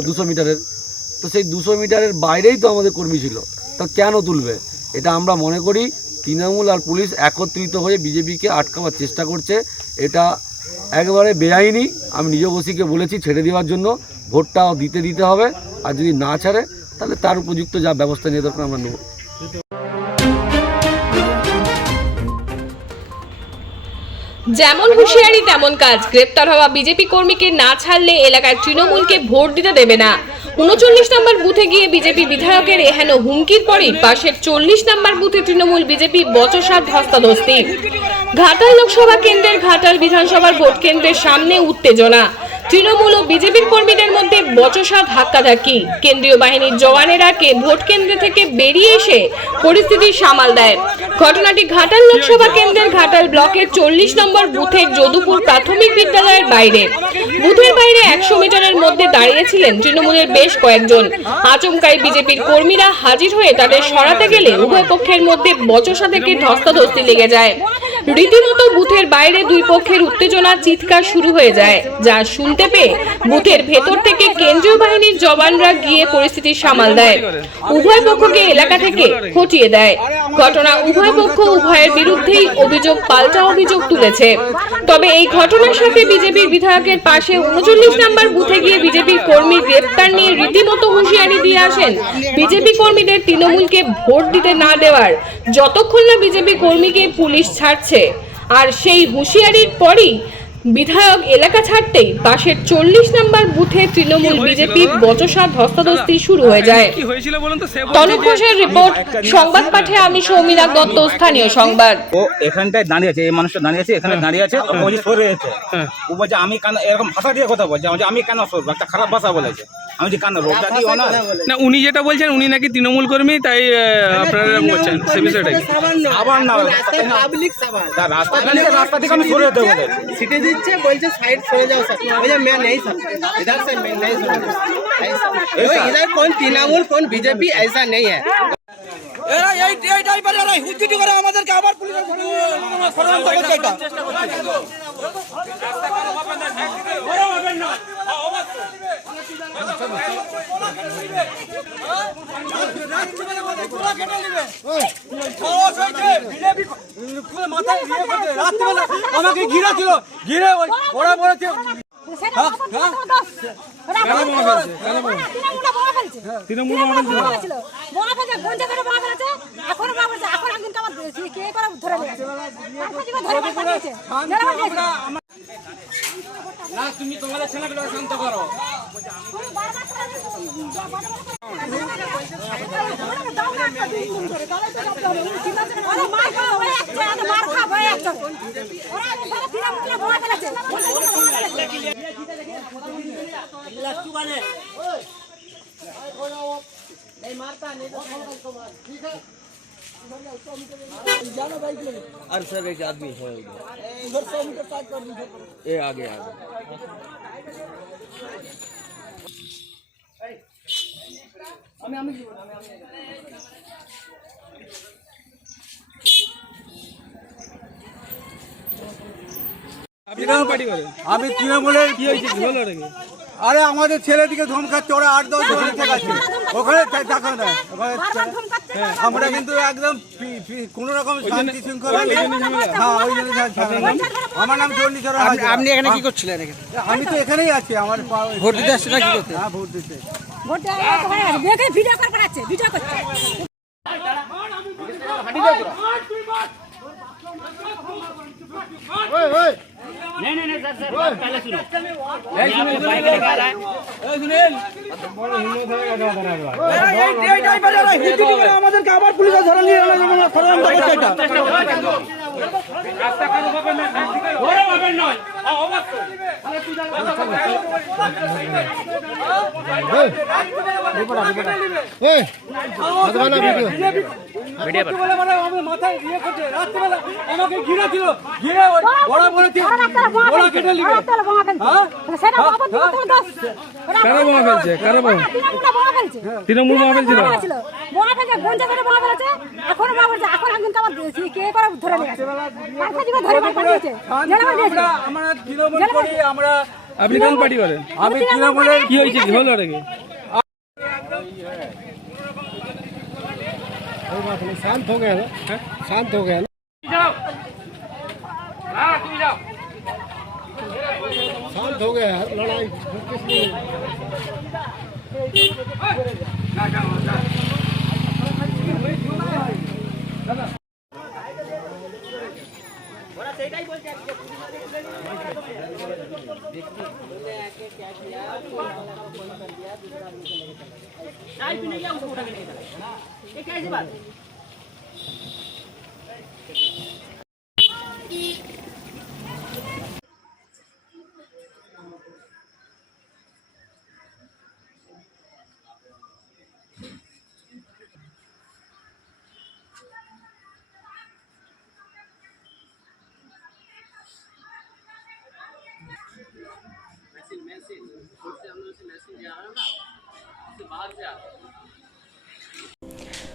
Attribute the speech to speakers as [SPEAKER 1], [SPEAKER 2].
[SPEAKER 1] দুশো মিটারের। তো সেই দুশো মিটারের বাইরেই তো আমাদের কর্মী ছিল। তো কেন তুলবে? এটা আমরা মনে করি তৃণমূল আর পুলিশ একত্রিত হয়ে বিজেপিকে আটকাবার চেষ্টা করছে। এটা একেবারে বেআইনি। আমি নিজ বসিকে বলেছি ছেড়ে দেওয়ার জন্য। ভোটটা দিতে দিতে হবে। আর যদি না ছাড়ে, তাহলে তার উপযুক্ত যা ব্যবস্থা নিয়ে দরকার আমরা নেব।
[SPEAKER 2] যেমন হুঁশিয়ারি, তেমন কাজ। গ্রেপ্তার হওয়া বিজেপি কর্মীকে না ছাড়লে এলাকায় তৃণমূলকে ভোট দিতে দেবে না। উনচল্লিশ নম্বর বুথে গিয়ে বিজেপি বিধায়কের এহেন হুমকির পরেই পাশের চল্লিশ নম্বর বুথে তৃণমূল বিজেপি বচসার ধস্তাধস্তি। ঘাটাল লোকসভা কেন্দ্রের ঘাটাল বিধানসভার ভোট কেন্দ্রের সামনে উত্তেজনা। তৃণমূল ও বিজেপির কর্মীদের মধ্যে বচসা ধাক্কাধাক্কি। কেন্দ্রীয় বাহিনীর জওয়ানেরা কে ভোট কেন্দ্র থেকে বেরিয়ে এসে পরিস্থিতি সামাল দেয়। ঘটনাটি ঘাটাল লোকসভা কেন্দ্রের ঘাটাল ব্লকের চল্লিশ নম্বর বুথের যদুপুর প্রাথমিক বিদ্যালয়ের বাইরে। বুথের বাইরে একশো মিটারের মধ্যে দাঁড়িয়েছিলেন তৃণমূলের বেশ কয়েকজন। আচমকাই বিজেপির কর্মীরা হাজির হয়ে তাদের সরাতে গেলে উভয় পক্ষের মধ্যে বচসা থেকে ধস্তাধস্তি লেগে যায়। রীতিমতো বুথের বাইরে দুই পক্ষের উত্তেজনা চিৎকার শুরু হয়ে যায়, যা শুনতে পেয়ে বুথের ভেতর থেকে কেন্দ্রীয় বাহিনীর জওয়ানরা গিয়ে পরিস্থিতি সামাল দেয়। উভয় পক্ষকে এলাকা থেকে হটিয়ে দেয়। ঘটনা উভয় পক্ষ উভয়ের বিরুদ্ধেই অভিযোগ, পাল্টা অভিযোগ তুলেছে। তবে এই ঘটনার সাথে বিজেপির বিধায়কের পাশে উনচল্লিশ নম্বর বুথে গিয়ে বিজেপির কর্মী গ্রেপ্তার নিয়ে রীতিমতো হুঁশিয়ারি দিয়ে আসেন বিজেপি কর্মীদের তৃণমূলকে ভোট দিতে না দেওয়ার। যতক্ষণ না বিজেপি কর্মীকে পুলিশ ছাড়ছে আর সেই হুঁশিয়ারির পরই বিধায়ক এলাকা ছাড়তেই পাশের চল্লিশ নম্বর বুথে তৃণমূল বিজেপির বচসা ধস্তাধস্তি শুরু হয়ে যায়।
[SPEAKER 3] কি হয়েছিল বলুন তো? সে বলছে
[SPEAKER 2] তনুপ
[SPEAKER 3] যে-
[SPEAKER 2] ঘোষের রিপোর্ট সংবাদ পাঠে আমি সৌমিনাথ দত্ত স্থানীয় সংবাদ।
[SPEAKER 4] ও এখানটায় দাঁড়িয়ে আছে এই মানুষটা দাঁড়িয়ে আছে এখানে দাঁড়িয়ে আছে ও বলছে সরে
[SPEAKER 3] হ্যাঁ।
[SPEAKER 4] ও বলছে আমি কেন এরকম ভাষা দিয়ে কথা বলছে। আমি বলছি, আমি কেন সরবো? একটা খারাপ ভাষা বলেছে। আমি যে কেন রোগটা দিও না
[SPEAKER 3] না উনি যেটা বলছেন উনি নাকি তৃণমূল কর্মী তাই আহ, আপনারা এরকম করছেন সে বিষয়টা কি
[SPEAKER 4] আবার না
[SPEAKER 5] রাস্তায় পাবলিক সাবান
[SPEAKER 4] তার রাস্তা দাঁড়িয়ে রাস্তা থেকে আমি সরে যেতে বলে
[SPEAKER 5] সিটে দিচ্ছে বলছে साइड सो जाओ सर मुझे मैं नहीं सकता इधर से मैं नहीं सकता ऐसा वो इधर कौन तृणमूल कौन बीजेपी ऐसा नहीं है
[SPEAKER 6] আমাকে ঘিরে ছিল ঘিরে ওই ওরা বলেছে
[SPEAKER 3] তৃণমূল মহামন্ত্রী
[SPEAKER 7] ছিল বোনা ফেলে গঞ্জা করে বোনা ফেলেছে এখন মা বলছে এখন একদিন কামার কে করে ধরে নিয়েছে। পাঁচটা জীবন
[SPEAKER 6] না তুমি তোমাদের ছেলেগুলো শান্ত করো।
[SPEAKER 7] ওরা মার খাওয়া হয়ে যাচ্ছে আমাদের মার খাওয়া হয়ে যাচ্ছে ওরা সারা তৃণমূলে বোনা ফেলেছে বোনা ফেলেছে
[SPEAKER 1] আর স্যার एक आदमी है उधर ये आगे आगे
[SPEAKER 3] আপনি কেন পার্টি করেন
[SPEAKER 6] আমি তৃণমূলের
[SPEAKER 3] কি হয়েছে কি হলো নাকি
[SPEAKER 6] আরে আমাদের ছেলেটিকে ধমকাচ্ছে ওরা আট দশ জন ঠিক আছে ওখানে দেখা না ওখানে আমরা কিন্তু একদম পি- রকম শান্তি শৃঙ্খলা? হ্যাঁ ওই জন্য। আমার নাম চন্ডিচরণ আপনি এখানে কি করছিলেন আমি তো এখানেই আছি আমার ভোট দিতে আসছে না কি করতে হ্যাঁ ভোট দিতে
[SPEAKER 7] ভোট দেওয়া ওখানে আছে দেখে ভিডিও করে করাচ্ছে ভিডিও করছে
[SPEAKER 6] আমাদেরকে আবার পুলিশে ধরে নিয়ে এলো যখন ষড়যন্ত্র করছে এটা রাত্রিবেলা মানে আমার মাথায় ইয়ে করছে রাত্রিবেলা আমাকে ঘিরে ছিল ঘিরে ওই ওরা বলেছে কেটে নিবে
[SPEAKER 3] কারা বোমা ফেলছে? কারা বোমা?
[SPEAKER 7] বোমা ফেলছে
[SPEAKER 3] তৃণমূল বোমা ফেলছিল?
[SPEAKER 7] বোমা ফেলছে গঞ্জা করে বোমা ফেলেছে এখন মা বলছে এখন একদিন কামার কে করে ধরে নিয়েছে পাঁচটা জীবন ধরে পাঠিয়ে দিয়েছে জেলে পাঠিয়ে দিয়েছে
[SPEAKER 6] আমরা আমরা তৃণমূল করি আমরা
[SPEAKER 3] আপনি কোন পার্টি করেন
[SPEAKER 6] আমি তৃণমূলের
[SPEAKER 3] কি হয়েছে কি হলো নাকি
[SPEAKER 6] शांत हो गया ना शांत हो गया ना शांत हो चाय पीने गया उसको उठा के लेके चला एक ऐसी बात